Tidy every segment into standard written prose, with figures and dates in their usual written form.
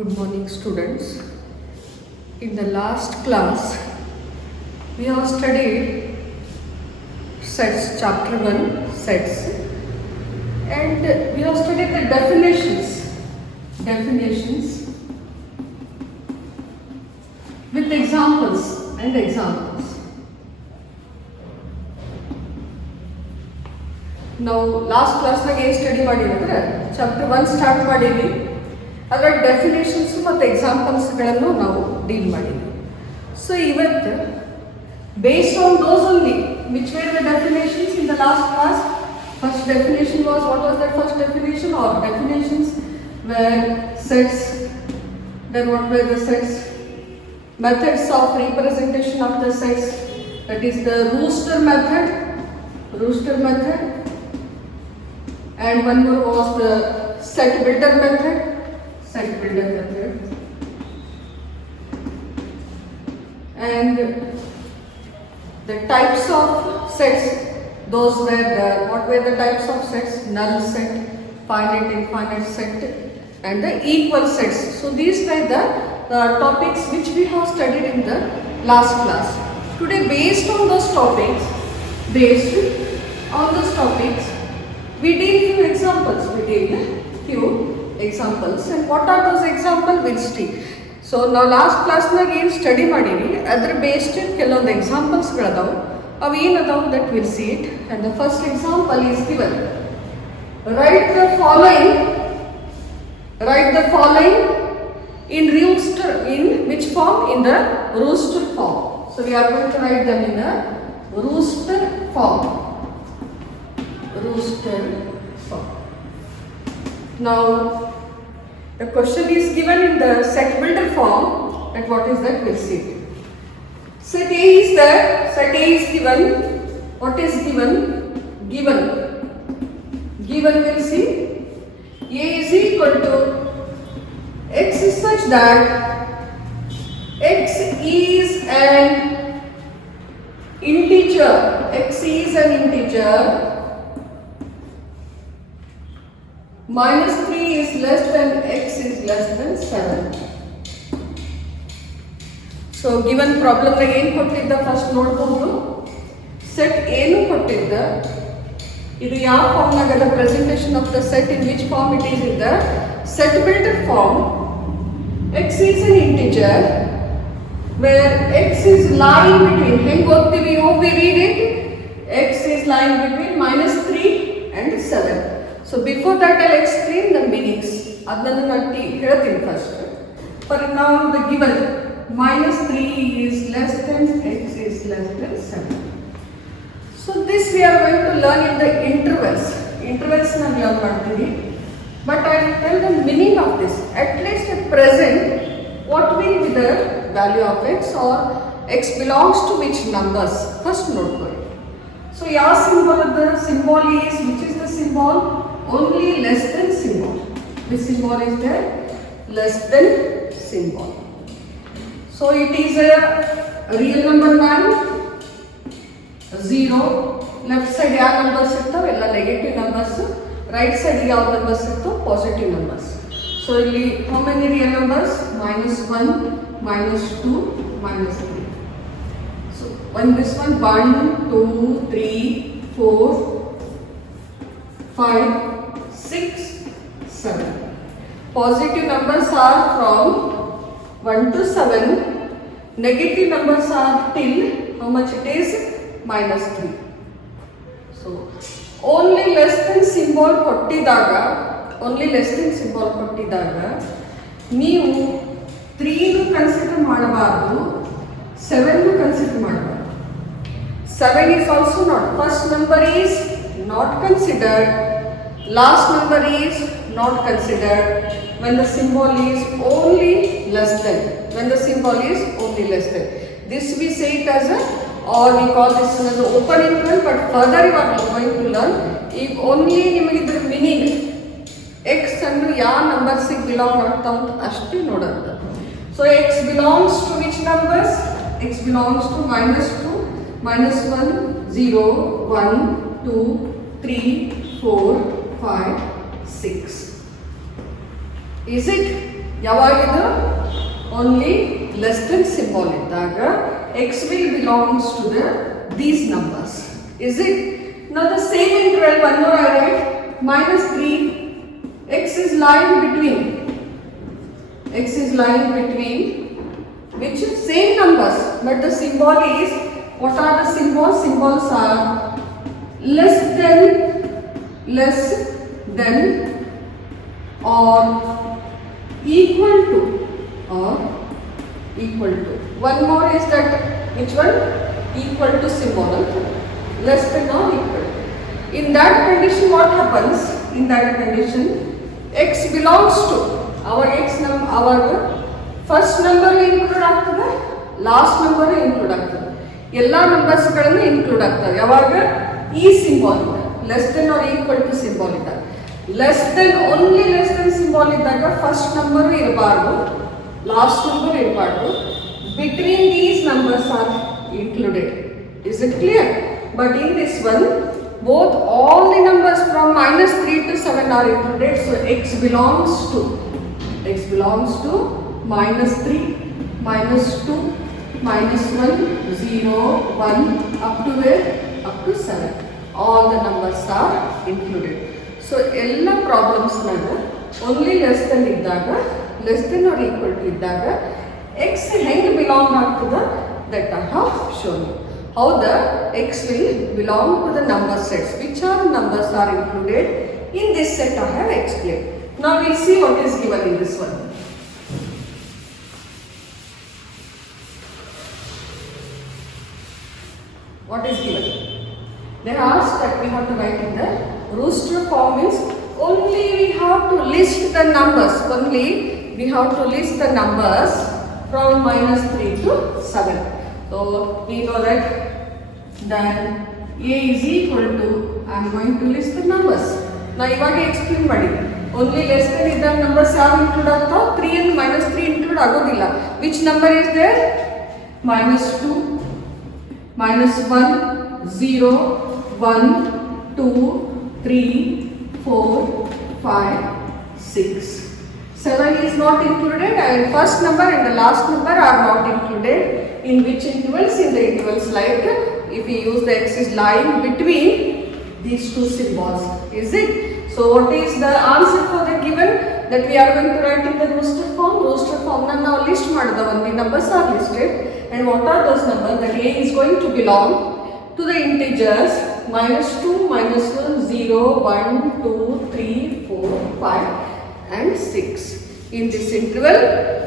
Good morning, students. In the last class, we have studied sets, chapter 1, sets, and we have studied the definitions with examples and examples. Now, last class ನಾಗ ಏನು study ಮಾಡಿವಿ ಅಂದ್ರೆ chapter 1 start ಮಾಡೀವಿ. ಅದರ definitions ಮತ್ತು ಎಕ್ಸಾಂಪಲ್ಸ್ಗಳನ್ನು ನಾವು deal ಮಾಡಿದ್ವಿ. So ಇವತ್ತು based on those only which were the definitions in the last class. First definition was what was that first definition are definitions were sets, then what were the sets, methods of representation of the sets, that is the rooster method, and one more was the set builder method. And the types of sets, those were what were the types of sets? Null set, finite, infinite set, and the equal sets. So these were the topics which we have studied in the last class. Today, based on those topics, we deal few examples. And what are those examples? We'll see. So now last class ನಾಗ ಏನು study ಮಾಡೀವಿ ಅದ್ರ based ಕೆಲವೊಂದು ಎಕ್ಸಾಂಪಲ್ಸ್ಗಳದಾವು. ಅವು ಏನದಾವು that we'll see it. And the first example is given. Write the following in rooster. In which form? In the rooster form. So we are going to write them in a rooster form. Now the question is given in the set builder form, and what is that? We'll see. Set A is there. Set A is given. What is given? Given we'll see. A is equal to x is such that x is an integer. Minus 3 is less than x is less than 7. So given problem ನ ಏನು ಕೊಟ್ಟಿದ್ದ first ನೋಡಬಹುದು. Set ಏನು ಕೊಟ್ಟಿದ್ದ, ಇದು ಯಾವ form ನಾಗ ಅದ presentation of the set, in which form it is in the set builder form. x is an integer where x is lying between, ಹೆಂಗೆ ಓದ್ತೀವಿ, how we read it, x is lying between minus 3 and 7. So before that I'll explain the meanings. ಅದನ್ನು ನಾನು ಹೇಳ್ತೀನಿ first. For now the given minus 3 is less than x is less than 7. So this we are going to learn in the intervals ನಾನು learn ಮಾಡ್ತೀನಿ. But I will tell the meaning of this. At least at present, what will be the value of x, or x belongs to which numbers? First ನೋಡ್ಕೊಳ್ಳಿ. So ಯಾವ symbol the symbol is, which is the symbol? Only less than symbol. This symbol is there, less than symbol. So it is a real number 9, 0. Left side ಯಾವ numbers ಇರ್ತಾವೆ? ಎಲ್ಲ negative numbers. Right side ಯಾವ numbers ಇರ್ತಾವೆ? Positive numbers. So ಇಲ್ಲಿ how many real numbers? -1, -2, -3. So when this one 1, 2, 3, 4, 5, 6, 7. Positive numbers are from 1 to 7. Negative numbers are till how much it is? -3. So only less than symbol ಕೊಟ್ಟಿದಾಗ ನೀವು 3 consider ಮಾಡಬಾರ್ದು, 7 consider ಮಾಡಬಾರ್ದು. 7 is also not. First number is not considered. Last number is not considered when the symbol is only less than. This we say it as a, or we call this as an open interval. But further you are going to learn if only ನಿಮಗೆ ಇದರ meaning x ಅಂದು ಯಾವ ನಂಬರ್ಸಿಗೆ belong ಆಗ್ತಾ ಅಂತ ಅಷ್ಟೇ ನೋಡೋದು. So x belongs to which numbers? X belongs to -2, -1, 0, 1, 2, 3, 4, 5, 6. Is it? ಯಾವಾಗಿದು only less than symbol ಇದ್ದಾಗ x will belongs to these numbers. Is it? Now the same interval, one more I write, minus 3, x is lying between which is same numbers, but the symbol is, what are the symbols? Symbols are less than or equal to. One more is that, which one? Equal to symbol, less than or equal to. In that condition, what happens? In that condition, x belongs to our our first number include ಆಗ್ತದೆ, last number include ಆಗ್ತದೆ, ಎಲ್ಲ numbers ಗಳನ್ನು include ಆಗ್ತವೆ. ಯಾವಾಗ ಈ symbol less than or equal to symbol ಇದ್ದಾಗ, only less than symbol ಇದ್ದಾಗ first number ಇರಬಾರ್ದು, ಲಾಸ್ಟ್ ನಂಬರ್ ಇರಬಾರ್ದು. Between these numbers are included. Is it clear? But in this one, both all the numbers from minus 3 to 7 are included. So x belongs to minus 3, minus 2, minus 1, 0, 1 up to where? Up to 7. All the numbers are included. So all problems naga only less than iddaga, less than or equal to iddaga x heng belong agtada, that I have shown you. How the x will belong to the number sets, which are the numbers are included in this set I have explained. Now we will see what is given in this one. What is given? They asked that we have to write in the rooster form, is only we have to list the numbers, from minus 3 to 7. So we know that then a is equal to, I am going to list the numbers. Now ಇವಾಗ explain ಮಾಡಿ, only less than ಇದ್ದಾಗ numbers ಯಾವ include ಆಗ್ತಾವ, 3 and minus 3 include ಆಗೋದಿಲ್ಲ. Which number is there? minus 2, minus 1, 0, 1, 2, 3, 4, 5, 6. 7 is not included, and first number and the last number are not included. In which intervals? In the intervals like, if we use the x is lying between these two symbols. Is it? So what is the answer for the given that we are going to write in the rooster form? Rooster form na now list madada, only numbers are listed, and what are those numbers? That a is going to belong to the integers minus 2, minus 1, 0, 1, 2, 3, 4, 5 and 6. In this interval,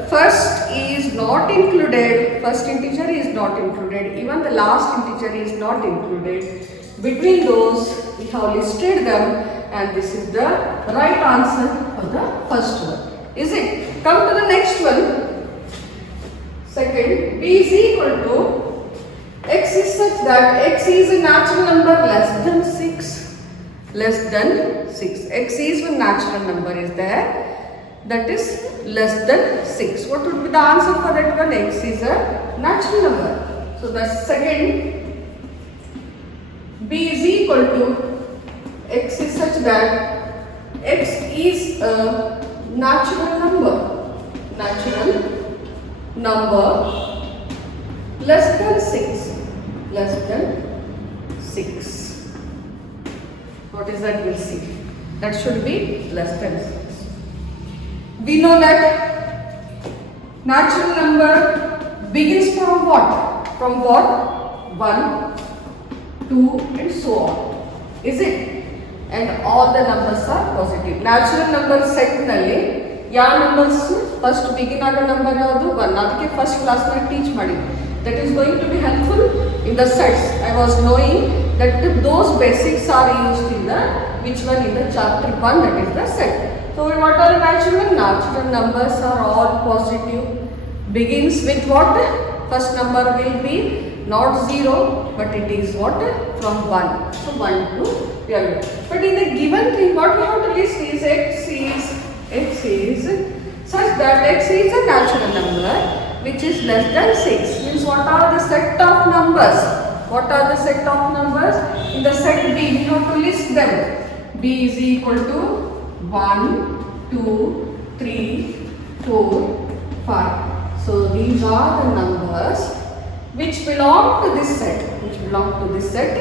first is not included, first integer is not included, even the last integer is not included. Between those we have listed them, and this is the right answer for the first one. Is it? Come to the next one. Second, b is equal to, x is such that x is a natural number less than 6. X is one natural number is there, that is less than 6. What would be the answer for that one? X is a natural number. So the second, b is equal to, x is such that x is a natural number less than 6. What is that? We'll see. That should be less than 6. We know that natural number begins from what? 1, 2 and so on. Is it? And all the numbers are positive. Natural number set nalli ಯಾವ numbers first begin ಆಗೋ number ಯಾವುದು? 1. ಅದಕ್ಕೆ first class ನ teach ಮಾಡಿ. That is going to be helpful in the sets. I was knowing that those basics are used in the which one in the chapter 1, that is the set. So what are the natural numbers are all positive. Begins with what? First number will be not 0, but it is what? From 1. So 1 to 12. But in the given thing, what we have to list is x is such that x is a natural number which is less than 6. Means what are the set of numbers? What are the set of numbers? In the set B, we have to list them. B is equal to 1, 2, 3, 4, 5. So these are the numbers which belong to this set,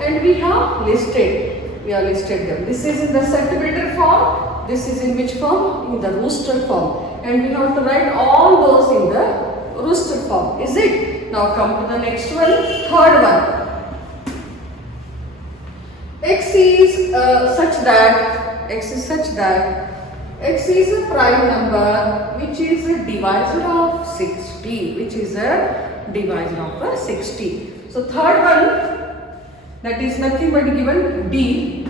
and we have listed them. This is in the set builder form. This is in which form? In the rooster form, and we have to write all those in the rooster form. Is it? Now come to the next one, third one. X is such that X is a prime number which is a divisor of 60. So third one, that is nothing but given D.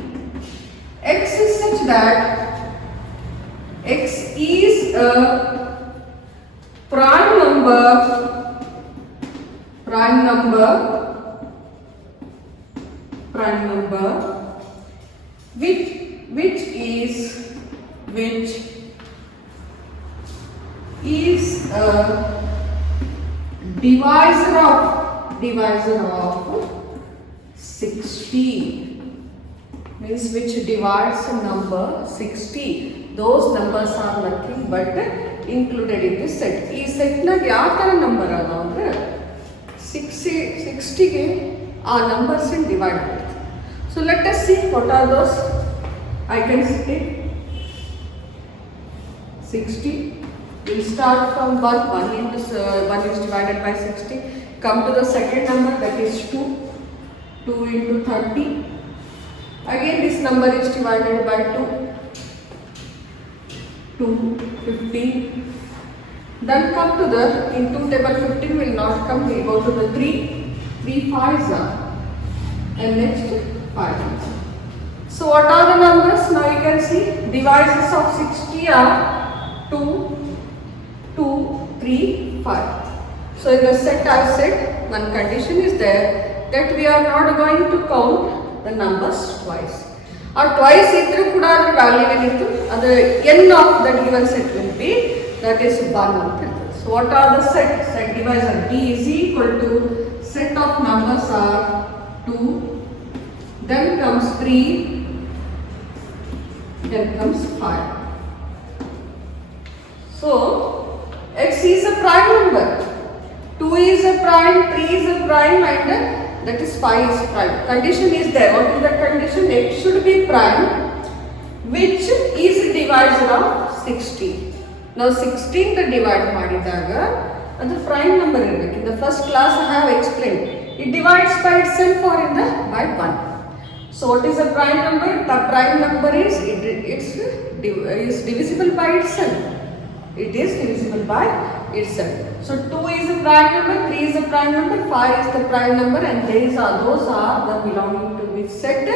X is such that X is a prime number which is a divisor of 60, means which divides number 60. Those numbers are nothing but included in this set. This set na ಯಾವ number ಅಂದ್ರೆ 60 ಗೆ ಆ numbers divide ಆಗುತ್ತೆ. So let us see what are those. I can say 60. We'll start from 1 is divided by 60. Come to the second number, that is 2 into 30. Again this number is divided by 2, 15. Then come to the, in 2 table 15 will not come, we go to the 3 5s are, and next 5. So what are the numbers? Now you can see divisors of 60 are 2, 3, 5. So in the set I have said one condition is there, that we are not going to count the numbers twice. Or twice idru kuda adra value enittu adu n of the given set will be, that is 1 ಅಂತ ಇರ್ತದೆ. So what are the set divisor? D is equal to set of numbers are 2, then comes 3, then comes 5. So X is a prime number, 2 is a prime, 3 is a prime, and that is 5 is prime. Condition is there. What is the condition? X should be prime which is a divisor of 60. Now 16 the divide ಮಾಡಿದಾಗ ಅದು prime number ಇರಬೇಕು. In the first class I have explained, it divides by itself or in the by 1. So what is a prime number? The prime number is divisible by itself. It is divisible by itself. So 2 is a prime number, 3 is a prime number, 5 is the prime number, and those are the belonging to which set,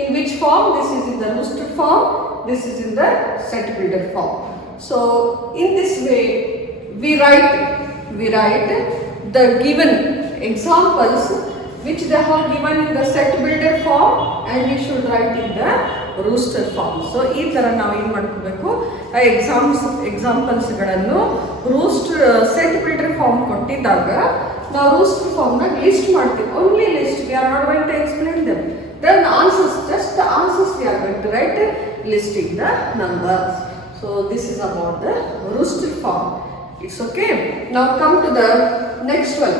in which form? This is in the rooster form, this is in the set builder form. So in this way we write the given examples which they have given in the set builder form, and we should write in the rooster form. So ಈ ತರ ನಾವು ಏನು ಮಾಡ್ಕೋಬೇಕು, ಆ examples ಗಳನ್ನು roster set builder form ಕೊಟ್ಟಿದ್ದಾಗ ನಾವು roster form ನ ಲಿಸ್ಟ್ ಮಾಡ್ತೀವಿ. Only list, we are not going to explain them. Then answers, just the answers we are going to write, listing the numbers. So this is about the rooster form. It's okay. Now come to the next one.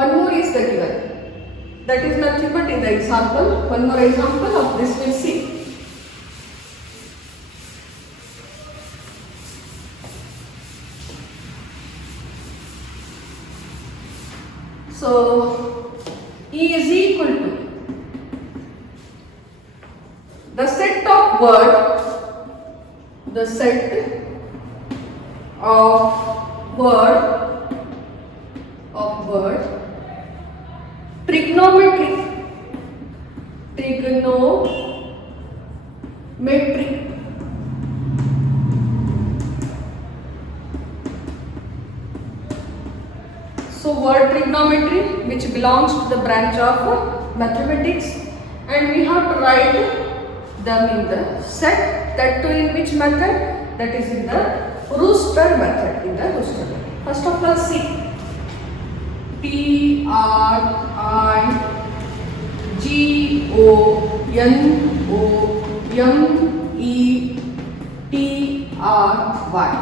One more is the given. That is nothing but in the example. One more example of this we'll see. So E is equal to the set of word trigonometric. So word trigonometry, which belongs to the branch of mathematics, and we have to write them in the set, that too in which method? That is in the rooster method. First of all, see, trigonometry. Y.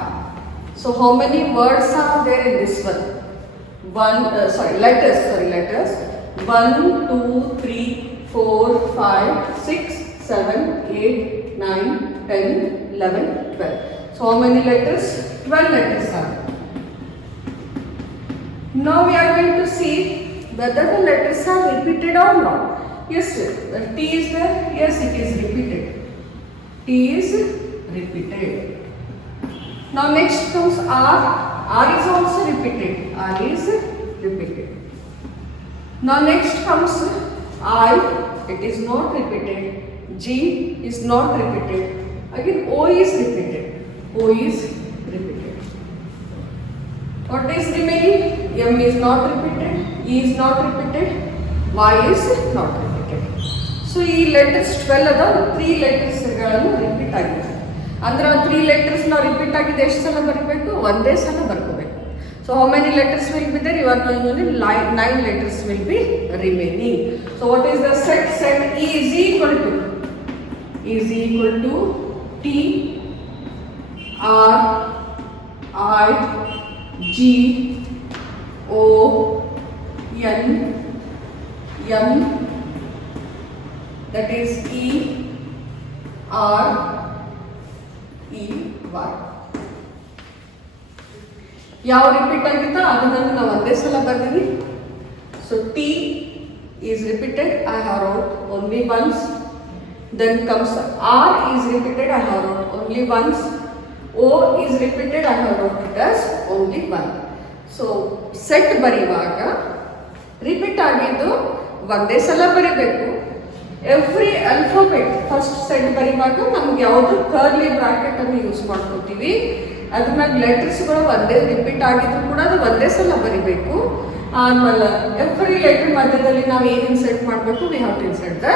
So how many words are there in this one? Letters. 1, 2, 3, 4, 5, 6, 7, 8, 9, 10, 11, 12. So how many letters? 12 letters are there. Now we are going to see whether the letters are repeated or not. Yes, sir. T is there? Yes, it is repeated. T is repeated. Now next comes R. R is also repeated. R is repeated. Now next comes I. It is not repeated. G is not repeated. Again O is repeated. O is repeated. What is remaining? M is not repeated. E is not repeated. Y is not repeated. So ಈ letters 12 ಅದ 3 letters ಗಳನ್ನು repeat ಆಗಿದೆ. ಅಂದ್ರೆ 3 letters ನಾವು repeat ಆಗಿದೆ ಎಷ್ಟು ಸಲ ಬರಬೇಕು? ಒಂದೇ ಸಲ ಬರ್ಕೋಬೇಕು. So how many letters will be there? You are knowing only 9 letters will be remaining. So what is the set? Set E is equal to T R I G O N M, that is E R E Y. ಯಾವ repeat ಆಗಿತ್ತಾ ಅದನ್ನು ನಾವು ಒಂದೇ ಸಲ ಬರ್ತೀವಿ. So T is repeated, I have wrote only once. Then comes R is repeated, I have wrote only once. O is repeated, I have wrote it as only one. So set ಬರೆಯುವಾಗ repeat ಆಗಿದ್ದು ಒಂದೇ ಸಲ ಬರೀಬೇಕು. Every alphabet first set ಬರೆಯುವಾಗ ನಮ್ಗೆ ಯಾವುದು curly bracket ಅನ್ನು use ಮಾಡ್ಕೋತೀವಿ. ಅದ್ರ ಮ್ಯಾಗ ಲೆಟರ್ಸ್ಗಳು ಒಂದೇ ರಿಪೀಟ್ ಆಗಿದ್ರು ಕೂಡ ಅದು ಒಂದೇ ಸಲ ಬರಿಬೇಕು. ಆಮೇಲೆ ಎವ್ರಿ ಲೆಟರ್ ಮಧ್ಯದಲ್ಲಿ ನಾವು ಏನು ಇನ್ಸರ್ಟ್ ಮಾಡಬೇಕು? We have to insert the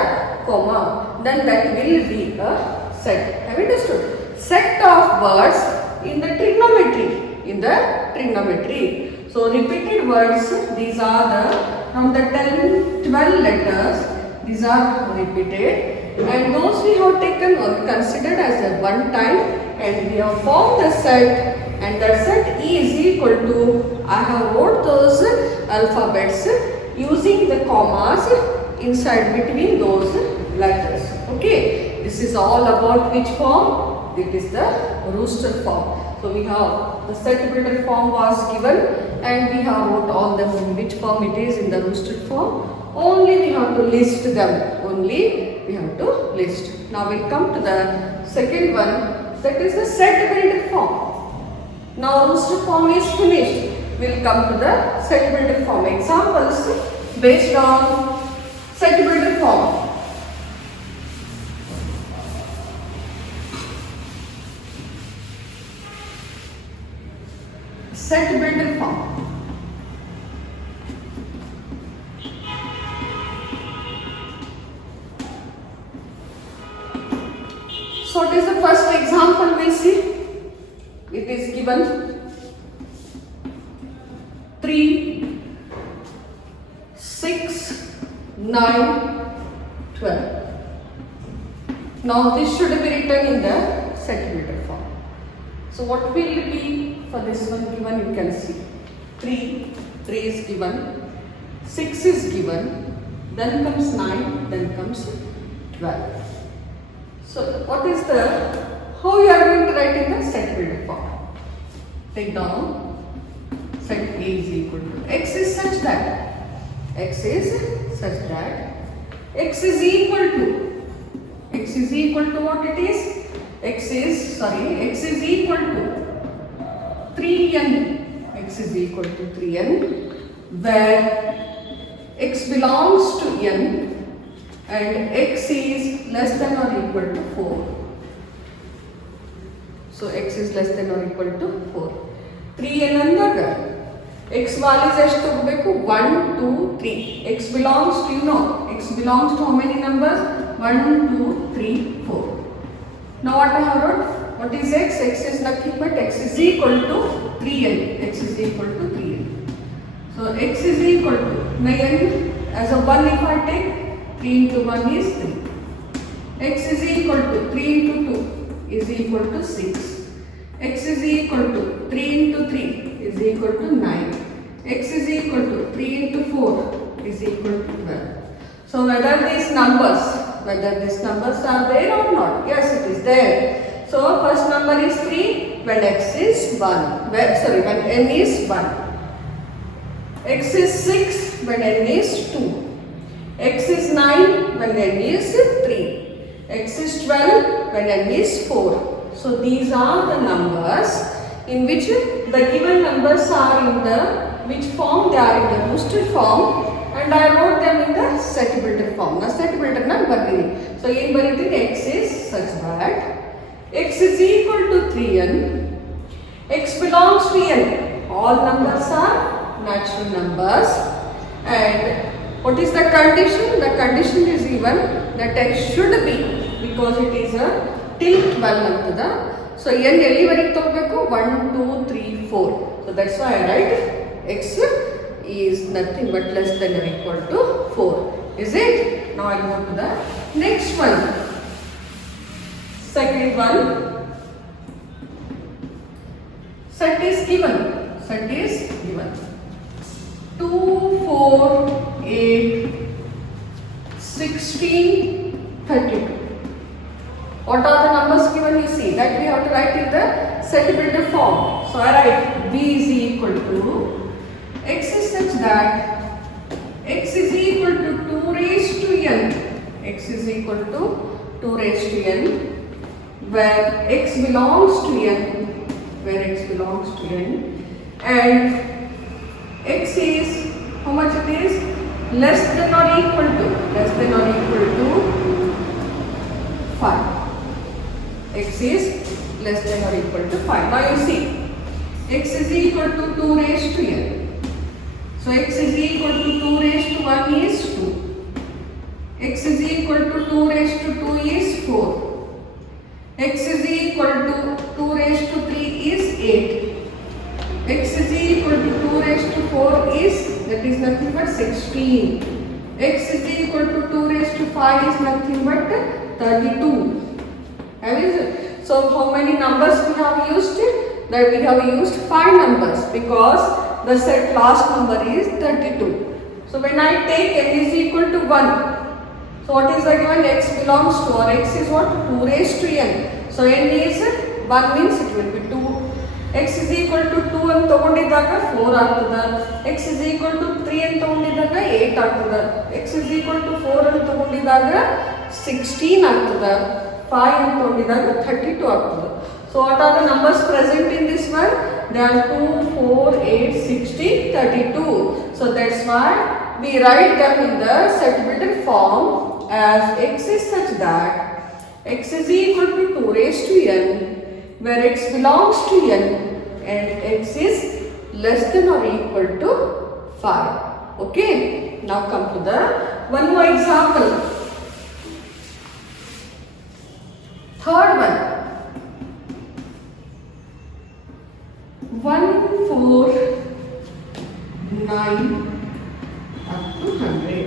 comma. Then that will be a set. Have you understood? Set of words in the trigonometry. So repeated words, these are the from the 12 letters. These are repeated, and those we have taken considered as a one time, and we have formed the set, and that set E is equal to, I have wrote those alphabets using the commas inside between those letters. Okay, this is all about which form? It is the rooster form. So we have the set builder form was given, and we have wrote all them in which form it is in the rooster form. Only we have to list them. Now we'll come to the second one, that is the set builder form. Now rooster form is finished. We'll come to the set builder form. Examples based on set builder form. Set builder form. So what is the first example we see? It is given 3, 6, 9, 12. Now this should be written in the set builder form. So what will be for this one given? You can see 3 is given, 6 is given, then comes 9, then comes 12. So what is the, how you are going to write in the set builder form? Take down set A is equal to x is such that x is equal to what it is? X is equal to 3n. X is equal to 3n, where x belongs to n and x is less than or equal to 4. So x is less than or equal to 4. 3n ಅಂದಾಗ x values ಎಷ್ಟು ತಗೋಬೇಕು? 1, 2, 3. X belongs to, x belongs to how many numbers? 1, 2, 3, 4. Now what I have wrote? What is x? X is nothing but x is equal to 3n. X is equal to 3n. So x is equal to, again as a 1 if I take, 3 into 1 is 3. X is equal to 3 into 2 is equal to 6. x is equal to 3 into 3 is equal to 9. X is equal to 3 into 4 is equal to 12. So whether these numbers are there or not? Yes, it is there. So first number is 3 when x is 1. When n is 1. X is 6 when n is 2. X is 9 when n is 3. X is 12 when n is 4. So these are the numbers in which the given numbers are in the which form they are in the roosted form, and I wrote them in the set builder form. Now set builder na bargini. So in barithini x is such that x is equal to 3n. X belongs to n. All numbers are natural numbers. And what is the condition? The condition is given that x should be, because it is a till 12 antada. So n ಎಲ್ಲಿವರೆಗೆ ತಗೋಬೇಕು 1 2 3 4. So that's why I write x is nothing but less than or equal to 4. Is it? Now I go to the next one. Second one. Set is given. 2 4 8 16 32. What are the numbers given? You see that we have to write in the set builder form. So I write b is equal to x is such that x is equal to 2 raised to n. X is equal to 2 raised to n, where x belongs to n, and x is how much it is? Less than or equal to 5. X is less than or equal to 5. Now you see, x is equal to 2 raised to n. So x is equal to 2 raised to 1 is 2. X is equal to 2 raised to 2 is 4. X is equal to 2 raised to 3 is 8. X is equal to 2 raised to 4 is, that is nothing but 16. X is equal to 2 raised to 5 is nothing but 32. So how many numbers we have used? That we have used 5 numbers, because the set last number is 32. So when I take n is equal to 1, so what is the given? X belongs to, or x is what? 2 raised to n. So n is 1 means it will be 2. X is equal to 2 and ತಗೊಂಡಿದ್ದಾಗ 4 ಆಗ್ತದ. X is equal to 3 and ತಗೊಂಡಿದ್ದಾಗ 8 ಆಗ್ತದ. X is equal to 4 and ತಗೊಂಡಿದ್ದಾಗ 16 ಆಗ್ತದ. 5 and ತಗೊಂಡಿದ್ದಾಗ 32 ಆಗ್ತದೆ. So what are the numbers present in this one? They are 2, 4, 8, 16, 32. So that's why we write them in the set builder form as x is such that x is equal to 2 raised to n, where x belongs to n and x is less than or equal to 5. Okay, now come to the one more example. Third one. 1 4 9 up to 100.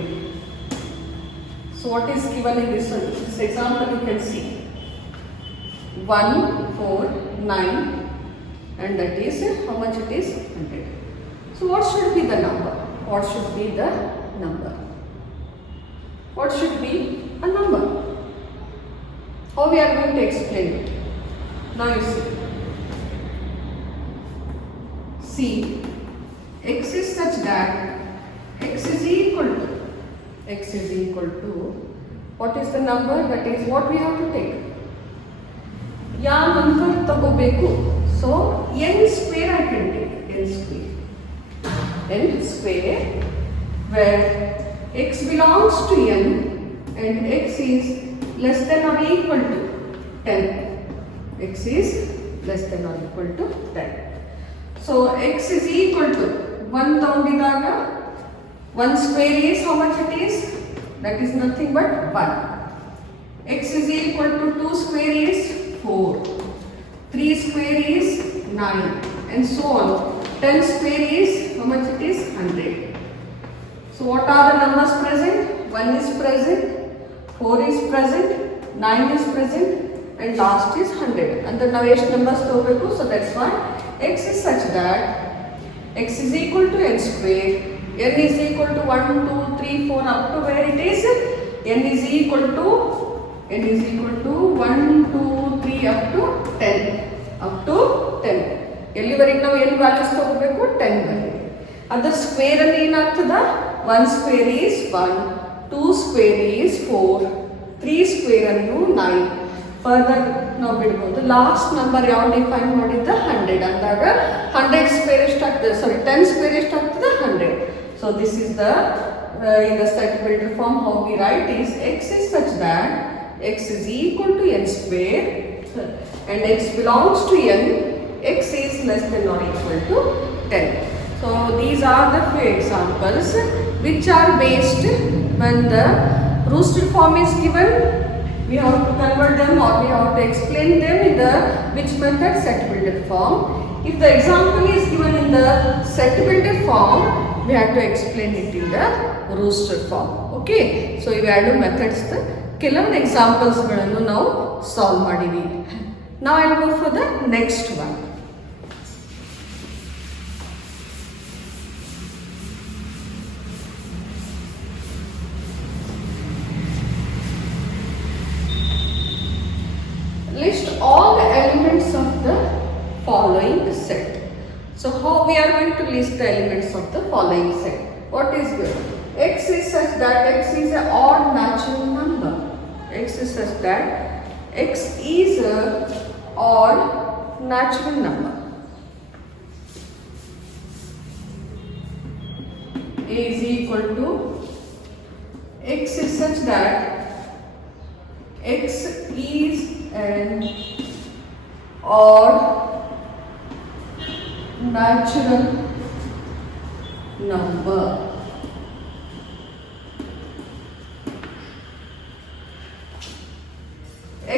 So what is given in this one? This example you can see 1 4 9, and that is how much it is? 100. So what should be the number? What should be the number? What should be a number? How we are going to explain it? Now you see, x is such that x is equal to what is the number? That is what we have to take. ಯಾವ number ತಗೋಬೇಕು? So n square I can take, n square, where x belongs to n and x is less than or equal to 10. X is less than or equal to 10. So x is equal to 1 ತಗೊಂಡಿದ್ದಾಗ 1 square is how much it is? That is nothing but 1. X is equal to 2 square is 4. 3 square is 9, and so on. 10 square is how much it is? 100. So what are the numbers present? 1 is present, 4 is present, 9 is present, and and last is 100. And then now ಎಷ್ಟು numbers ತಗೋಬೇಕು? So that's why x is such that x is equal to n square, n is equal to 1, 2, 3, 4 up to where it is? n is equal to 1, 2, 3 up to 10. ಎಲ್ಲಿವರೆಗೆ ನಾವು n values ತಗೋಬೇಕು? 10 ವರೆಗೆ. ಅದರ square ಅಲ್ಲಿ ಏನಾಗ್ತದ? 1 square is 1, 2 square is 4, 3 square ಅನ್ನು 9. Further ನಾವು ಬಿಡ್ಬೋದು. ಲಾಸ್ಟ್ ನಂಬರ್ ಯಾವ ಡಿಫೈನ್ ಮಾಡಿದ್ದ? 100 ಅಂದಾಗ 100 ಸ್ಕ್ವೇರ್ ಎಷ್ಟಾಗ್ತದೆ? 10 ಸ್ಕ್ವೇರ್ ಎಷ್ಟಾಗ್ತದೆ? 100. So this is the in the set builder form how we write is x is such that x is equal to n square and x belongs to n, x is less than or equal to 10. So these are the few examples which are based when the roosted form is given. We have to convert them or we have to explain them in the which method? Set builder form. If the example is given in the set builder form, we have to explain it in the roosted form. Okay, so ಇವೆರಡು methods ಕೆಲವೊಂದು ಎಕ್ಸಾಂಪಲ್ಸ್ಗಳನ್ನು ನಾವು solve ಮಾಡಿವಿ. Now I will go for the next one. List all the elements of the following set. So how we are going to list the elements of the following set? What is good? X is such that x is an odd natural number. X is such that x is a odd natural number. A is equal to x is such that x is an odd natural number.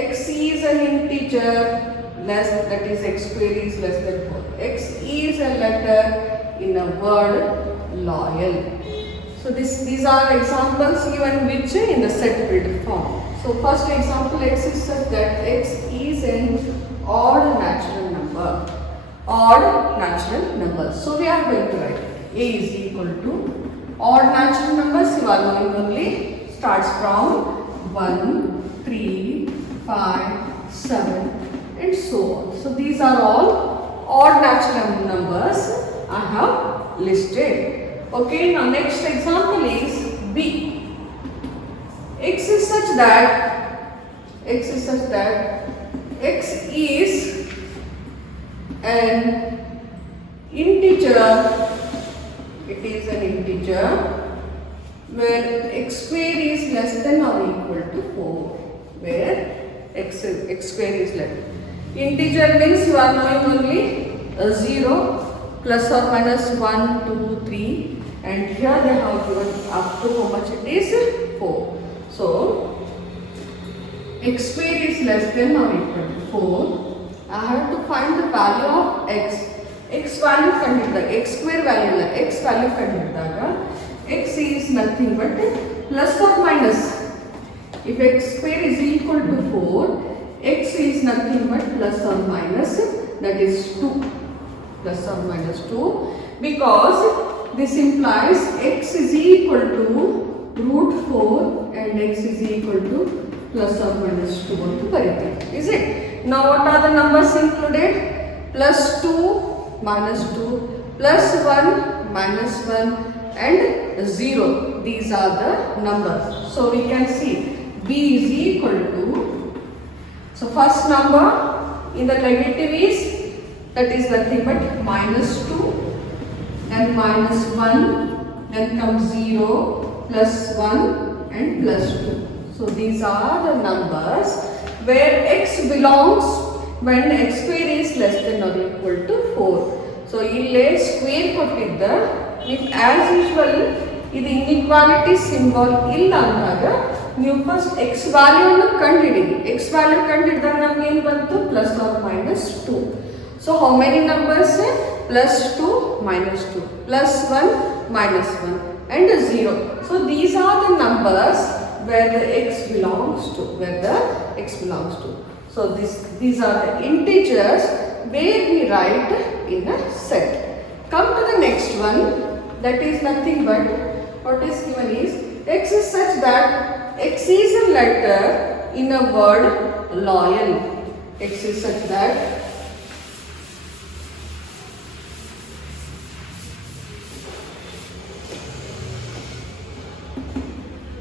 X is an integer less, that is x square is less than 4. X is a letter in a word loyal. So these are examples given which in the set builder form. So first example, x is such that x is an odd natural number. Odd natural numbers. So we are going to write a is equal to odd natural numbers. You are knowing only starts from 1, 3, 5, 7 and so on. So these are all odd natural numbers I have listed. Okay, now next example is B. X is such that x is an integer. It is an integer where x square is less than or equal to 4. Where x square is less. Integer means you are knowing only 0 plus or minus 1, 2, 3 and here they have given up to how much it is? 4. So x square is less than or equal to 4. I have to find the value of x. X value ಕಂಡಿದ್ದಾಗ x square value ಅಲ್ಲ x value ಕಂಡಿದ್ದಾಗ x is nothing but plus or minus. If x square is equal to 4, x is nothing but plus or minus, that is 2. Plus or minus 2 because this implies x is equal to root 4 and x is equal to plus or minus 2 ಅಂತ ಬರೀತೀವಿ. Is it? Now what are the numbers included? Plus 2, minus 2, plus 1, minus 1 and 0. These are the numbers. So we can see B is equal to, so first number in the negative is, that is nothing but minus 2 and minus 1, then comes 0, plus 1 and plus 2. So these are the numbers where x belongs when x square is less than or equal to 4. So ಇಲ್ಲಿ square ಕೊಟ್ಟಿದ್ದ, if as usual ಇದು inequality symbol ಇಲ್ಲ ಅಂದಾಗ ನೀವು first x value ಅನ್ನು ಕಂಡುಹಿಡಿಯಿರಿ. x value ಕಂಡುಹಿಡಿದಾಗ ನಮ್ಗೆ ಏನು ಬಂತು? Plus or minus 2. So how many numbers? Plus 2, minus 2, plus 1, minus 1 and 0. So these are the numbers where the x belongs to, So these are the integers where we write in a set. Come to the next one, that is nothing but what is given is x is such that x is a letter in a word loyal. X is such that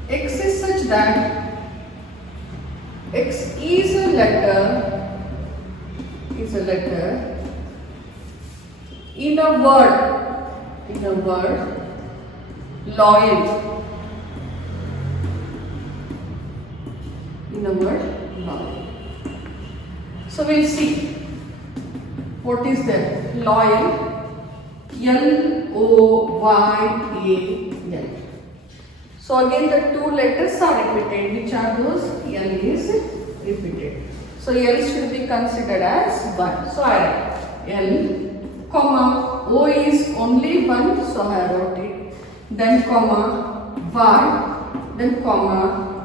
x is such that x is a letter in a word loyal. In a word loyal. So we'll see what is that loyal. Loyal. So again the two letters are repeated. Which are those? L is repeated. So L should be considered as 1. So I write L, comma, O is only 1, so I wrote it. Then comma, Y, then comma,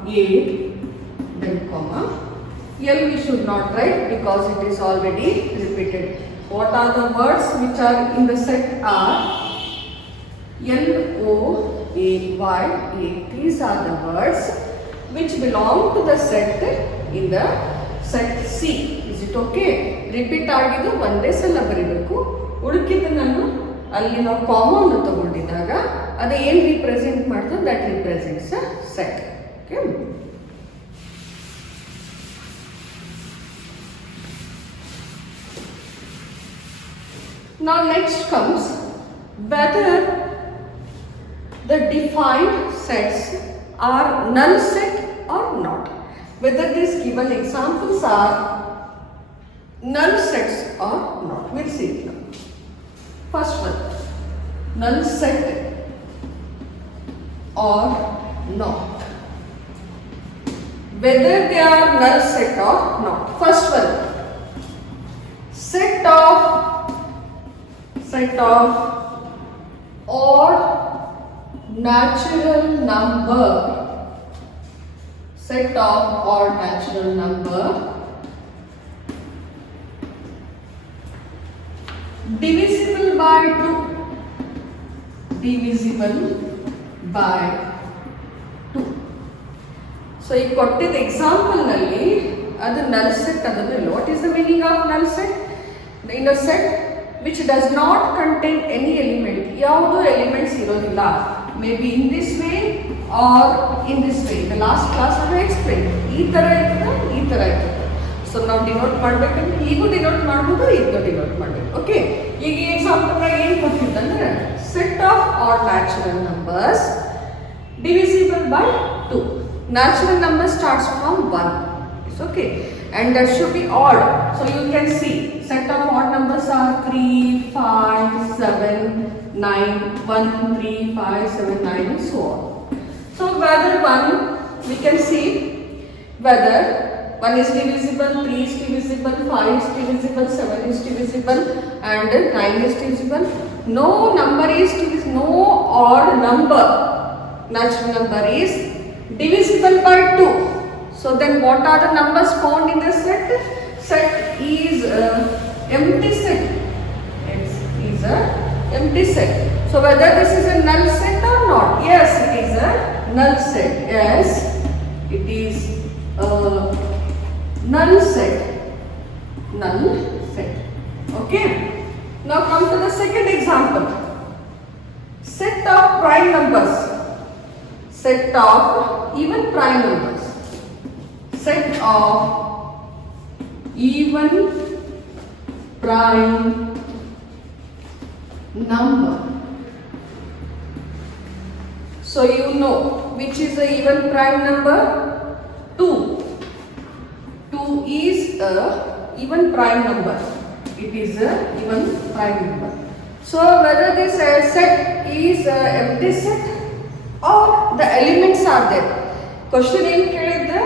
A, then comma. L we should not write because it is already repeated. What are the words which are in the set are L-O-A-Y-A. These are the words which belong to the set in the set C. Is it okay? Repeat ಆಗಿದ್ದು ಒಂದೇ ಸಲ ಬರೀಬೇಕು. ಉಳಿದಿದ್ದನ್ನು ಅಲ್ಲಿ ನಾವು comma ಅನ್ನು ತಗೊಂಡಿದ್ದಾಗ ಅದು ಏನು represent ಮಾಡ್ತದೆ that represents a set. Okay. Now next comes whether the defined sets are null set or not. Whether these given examples are null sets or not. We'll see it now. First one, null set or not. Whether they are null set or not. First one, set of odd natural number. Set of odd natural number divisible by 2. Divisible by 2. So ಈ ಕೊಟ್ಟಿದ್ದ example ನಲ್ಲಿ ಅದು null set ಅದನ್ನು. What is the meaning of null set? In a set which does not contain any element. ಯಾವುದು elements ಇರೋದಿಲ್ಲ. Maybe in this way or in this way. The last class I explained. ಈ ತರ ಇರ್ತದೆ, ಈ ತರ ಇರ್ತದೆ. So ನಾವು denote ಮಾಡಬೇಕಂದ್ರೆ ಈಗೂ ಡಿನೋಟ್ ಮಾಡಬಹುದು, ಈಗೂ ಡಿನೋಟ್ ಮಾಡಬೇಕು. ಓಕೆ. ಈಗ ಈ ಎಕ್ಸಾಂಪಲ್ ನಾಗ ಏನು ಕೊಟ್ಟಿದ್ದಂದ್ರೆ set of odd natural numbers divisible by 2. Natural number starts from 1. It's okay. And that should be odd. So you can see set of odd numbers are 3, 5, 7, 9, 1, 3, 5, 7, 9 and so on. So whether one, we can see whether 1 is divisible, 3 is divisible, 5 is divisible, 7 is divisible and 9 is divisible. No number is divisible, no odd number, natural number is divisible by 2. So then what are the numbers found in the set? Set is empty set. It is a empty set. So whether this is a null set or not? Yes, it is a null set. Yes, it is a null set. Null set. Okay. Now come to the second example. Set of prime numbers. Set of even prime numbers. Set of even prime number. So you know which is the even prime number? 2. 2 is a even prime number. It is a even prime number. So whether this set is a empty set or the elements are there. Question ಏನು ಕೇಳಿದ್ರೆ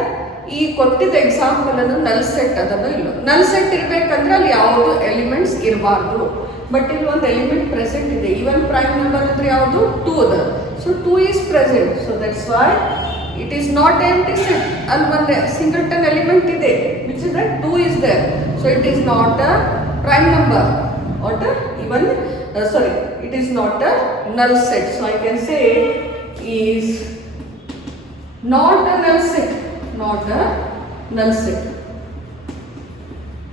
ಈ ಕೊಟ್ಟಿದ್ದ example ಅನ್ನು ನಲ್ set ಅದನ್ನು ಇಲ್ಲ. ನಲ್ set ಇರಬೇಕಂದ್ರೆ ಅಲ್ಲಿ ಯಾವುದು ಎಲಿಮೆಂಟ್ಸ್ ಇರಬಾರ್ದು. ಬಟ್ ಇಲ್ಲಿ ಒಂದು ಎಲಿಮೆಂಟ್ ಪ್ರೆಸೆಂಟ್ ಇದೆ. ಈವನ್ ಪ್ರೈಮ್ ನಂಬರ್ ಅಂದ್ರೆ ಯಾವುದು 2 ಅದ. So 2 is present. So that's why it is not empty set. And one singleton element ಇದೆ, which is that 2 is there. So it is not a prime number or even sorry, it is not a null set. So I can say is not a null set, not a null set.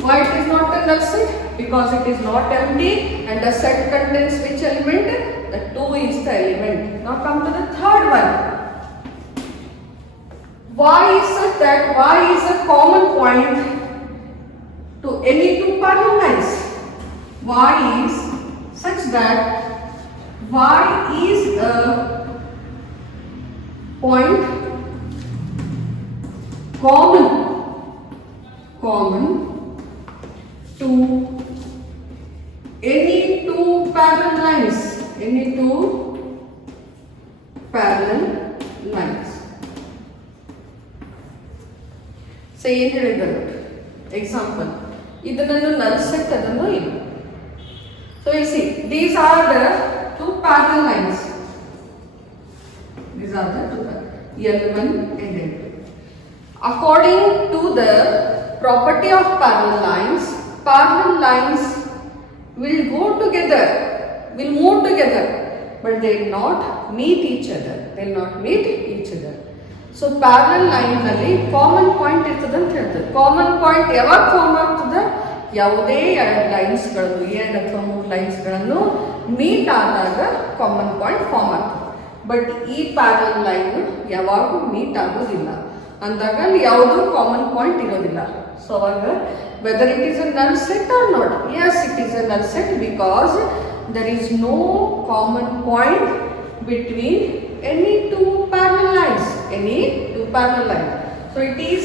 Why it is not a null set? Because it is not empty and the set contains which element? The 2 is the element. Now come to the third one. Why is it that y is a common point to any two parallel lines? Y is such that y is a point common to any two parallel lines, any two parallel lines. Say ಏನು ಹೇಳಿದರು example, ಇದನ್ನು null set ಅದನ್ನು ಇಲ್ಲ. So you see, these are the two parallel lines. These are the two L1 and L2. According to the property of parallel lines will go together, will move together, but they will not meet each other. They will not meet each other. So parallel line ನಲ್ಲಿ common point ಇರ್ತದೆ ಅಂತ ಹೇಳ್ತಾರೆ. Common point ಯಾವಾಗ form ಆಗ್ತದೆ? ಯಾವುದೇ ಎರಡು ಲೈನ್ಸ್ಗಳನ್ನು, 2 ಅಥವಾ 3 ಲೈನ್ಸ್ಗಳನ್ನು meet ಆದಾಗ ಕಾಮನ್ ಪಾಯಿಂಟ್ ಫಾರ್ಮ್ ಆಗ್ತದೆ. ಬಟ್ ಈ ಪ್ಯಾರಲ್ ಲೈನ್ ಯಾವಾಗೂ ಮೀಟ್ ಆಗೋದಿಲ್ಲ ಅಂದಾಗ ಅಲ್ಲಿ ಯಾವುದೂ ಕಾಮನ್ ಪಾಯಿಂಟ್ ಇರೋದಿಲ್ಲ. ಸೊ ಅವಾಗ whether it is a null set or not? Yes, it is a null set because there is no common point between any two parallel lines. So it is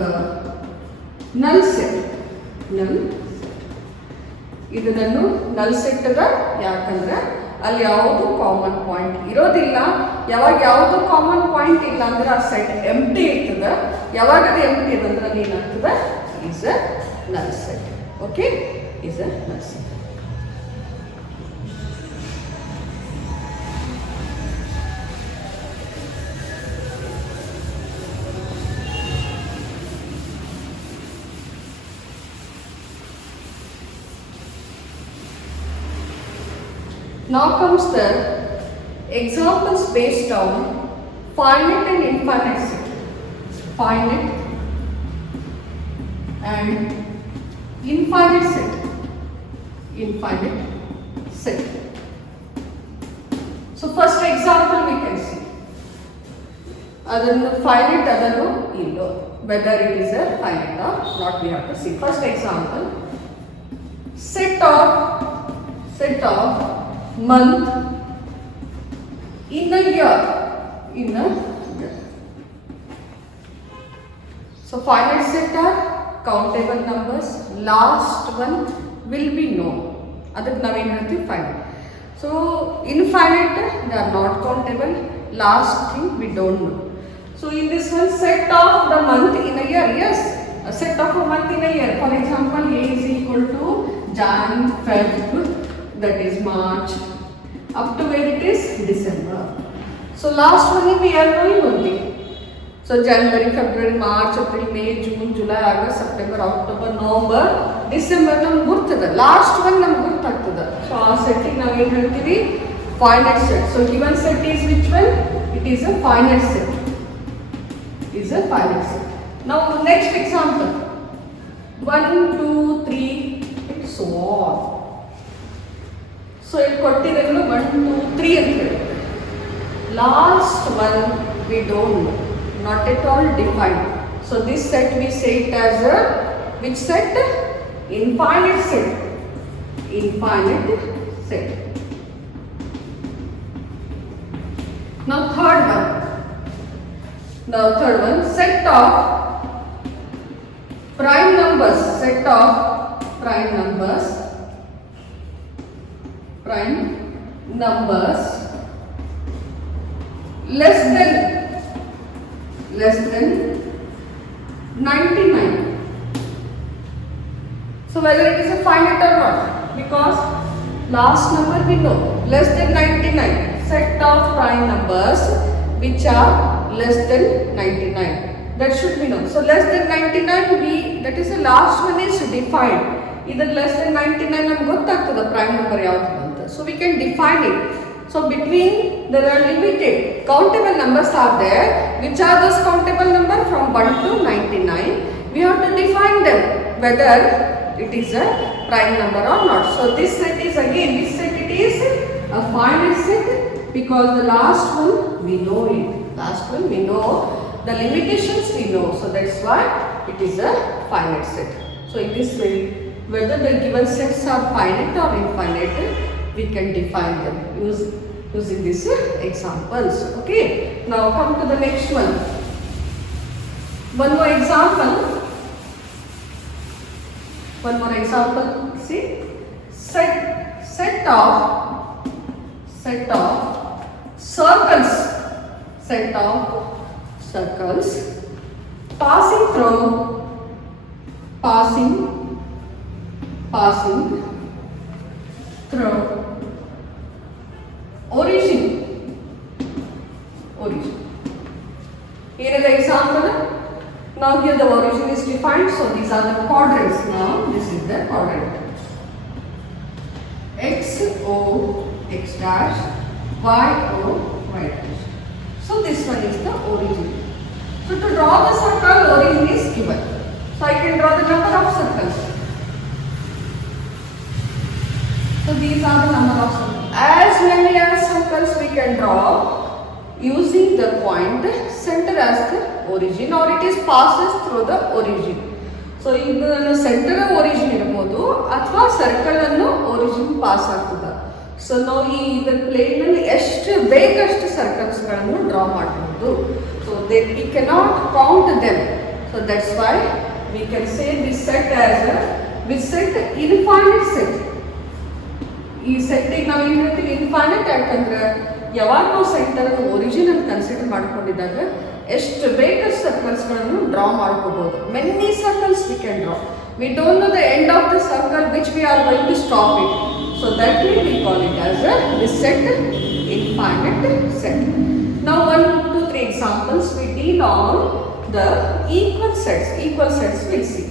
a null set. ಇದನ್ನು null set ಅದ, ಯಾಕಂದ್ರೆ ಅಲ್ಲಿ ಯಾವುದು common point ಇರೋದಿಲ್ಲ. ಯಾವಾಗ ಯಾವುದು common point ಇಲ್ಲ ಅಂದ್ರೆ ಆ ಸೆಟ್ ಎಂಪ್ಟಿ ಇರ್ತದೆ. ಯಾವಾಗ ಅದು ಎಂಪ್ಟಿ ಇದಂದ್ರೆ ಅಲ್ಲಿ ಏನಾಗ್ತದೆ? Is a null set. Okay, is a null set. Now comes the examples based on finite and infinite set. Finite and infinite set. Infinite set. So first example we can see. Adannu finite, adannu illo. Whether it is a finite or not, we have to see. First example. Set of month in a year. So finite set are countable numbers. Last one will be known. Adak naveen ಹೇಳ್ತೀವಿ finite. So infinite they are not countable. Last thing we don't know. So in this one, set of the month in a year. Yes, a set of a month in a year. For example, A is equal to Jan, Feb, that is March, up to where it is December. So last one we are knowing only. So January, February, March, April, May, June, July, August, September, October, November, December ನಮ್ಗೆ ಗುರ್ತದೆ. Last one ನಮ್ಗೆ ಗುರ್ತಾಗ್ತದೆ. So ಆ ಸೆಟ್ಟಿಗೆ ನಾವು ಏನು ಹೇಳ್ತೀವಿ? Finite set. So given set is which one? It is a finite set. Is a finite set. Now next example, 1, 2, 3, and so on. So it ಕೊಟ್ಟಿರೋದು 1, 2, 3 ಅಂತ ಹೇಳಿ. Last one we don't know, not at all defined. So this set we say it as a which set? Infinite set. Infinite set. Now third one. Set of prime numbers. Set of prime numbers. Prime numbers less than 99. So whether it is a finite or not, because Last number we know, less than 99. Set of prime numbers which are less than 99. That should be known. So less than 99, that is the last one is defined. Either less than 99 ನಮ್ಗೆ ಗೊತ್ತಾಗ್ತದೆ prime number ಯಾವುದು ಅಂತ. So we can define it. So between there are limited countable numbers are there. Which are those countable numbers from 1 to 99? We have to define them whether it is a prime number or not. So this set is again, this set it is a finite set because the last one we know it. Last one we know the limitations we know. So that's why it is a finite set. So in this way, whether the given sets are finite or infinite, we can define them using these examples. Okay. Now come to the next one. One more example. See, set of circles. Set of circles passing through origin. Here is the example. Now here the origin is defined. So these are the quadrants. Now this is the quadrant. X O X dash, Y O Y dash. So this one is the origin. So to draw the circle, origin is given. So I can draw the number of circles. So these are the number of circles. As many as circles we can draw using the point center as the origin, or it is passes through the origin. So ಇದು center origin ಇರಬಹುದು ಅಥವಾ circle ಅನ್ನು origin pass ಆಗ್ತದೆ. So ನಾವು ಈ ಇದರ plane ಅಲ್ಲಿ ಎಷ್ಟು ಬೇಕಷ್ಟು ಸರ್ಕಲ್ಸ್ ಗಳನ್ನು ಡ್ರಾ ಮಾಡಬಹುದು. So we cannot count them. So that's why we can say this set as infinite set. ಈ ಸೆಟ್ ನಾವು ಏನು ಹೇಳ್ತೀವಿ ಇನ್ಫೈನೈಟ್, ಯಾಕಂದ್ರೆ ಯಾವಾಗ ನಾವು ಸೆಂಟರ್ ಅನ್ನು ಒರಿಜಿನ್ ಅಂತ ಕನ್ಸಿಡರ್ ಮಾಡ್ಕೊಂಡಿದ್ದಾಗ ಎಷ್ಟು ಬೇಕಷ್ಟು ಸರ್ಕಲ್ಸ್ಗಳನ್ನು ಡ್ರಾ ಮಾಡ್ಕೋಬಹುದು. Many circles we can draw. We don't know the end of the circle which we are going to stop it. So that way we call it as this set, infinite set. Now 1, 2, 3 examples we deal on the equal sets. Equal sets we'll see.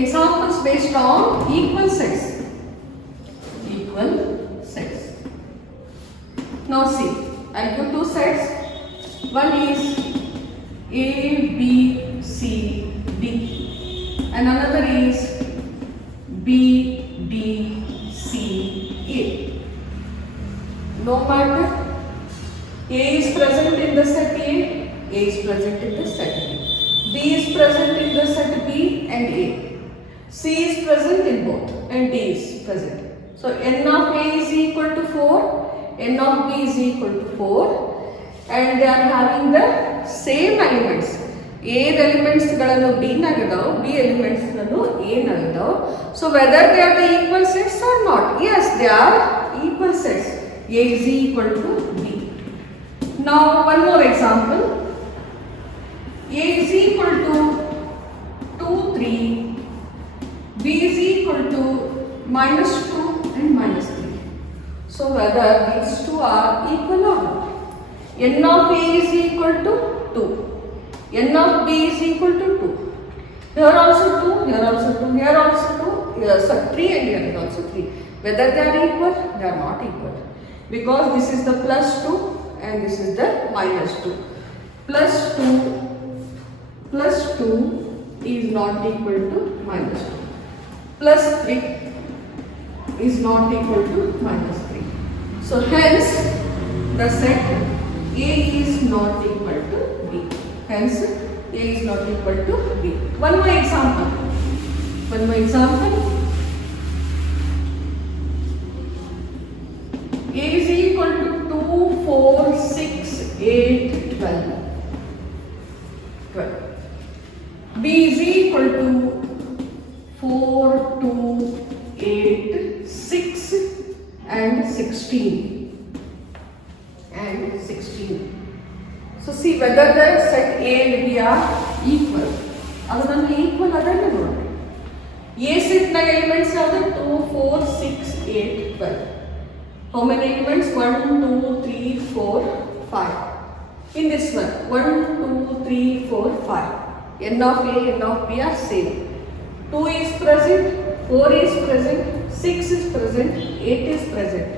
Examples based on equal sets. Equal sets. Now see, I'll give two sets. One is A, B, C, D, and another is B, D, C, A. No matter A is present in the set A is present in the set B. B is present in the set B and A. C is present in both and D is present. So n of A is equal to 4. N of B is equal to 4 and they are having the same elements. A elements galannu B nagadav, B elements nanu A nagadav. So whether they are the equal sets or not, yes, they are equal sets. A is equal to B. Now one more example. A is equal to 2, 3. B is equal to -2 and -3. So whether these two are equal or not. N of A is equal to 2. N of B is equal to 2. Here also 2, here also 2, here also 2, here so 3 and here is also 3. Whether they are equal, they are not equal. Because this is the +2 and this is the -2. +2 is not equal to -2. +3 is not equal to -3. So hence the set A is not equal to B. Hence A is not equal to B. One more example. A is equal to 2, 4, 6, 8, 12. B is equal to 4, 2, 8, 6 and 16. whether the set A and B are equal. ಅದು ನನಗೆ equal ಅದನ್ನು ನೋಡಿ. A set ನ elements ಯಾವುದು? 2, 4, 6, 8, 12. How many elements? 1, 2, 3, 4, 5. In this one, 1, 2, 3, 4, 5. N of A, N of B are same. 2 is present, 4 is present, 6 is present, 8 is present.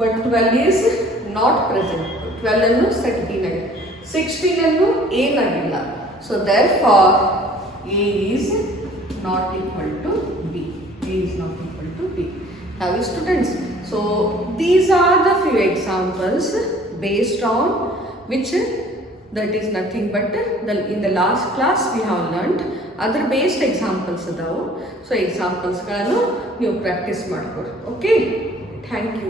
But 12 is not present. 12 ಅನ್ನು set B ನಗೆ, 16 ಅನ್ನು A ನಗಿಲ್ಲ. So therefore, A is not equal to B. A is not equal to B. Now students, so these are the few examples based on which that is nothing but in the last class we have learnt other based examples adavu. So examples ಗಳನ್ನು ನೀವು practice ಮಾಡ್ಕೊಡಿ. Okay, thank you.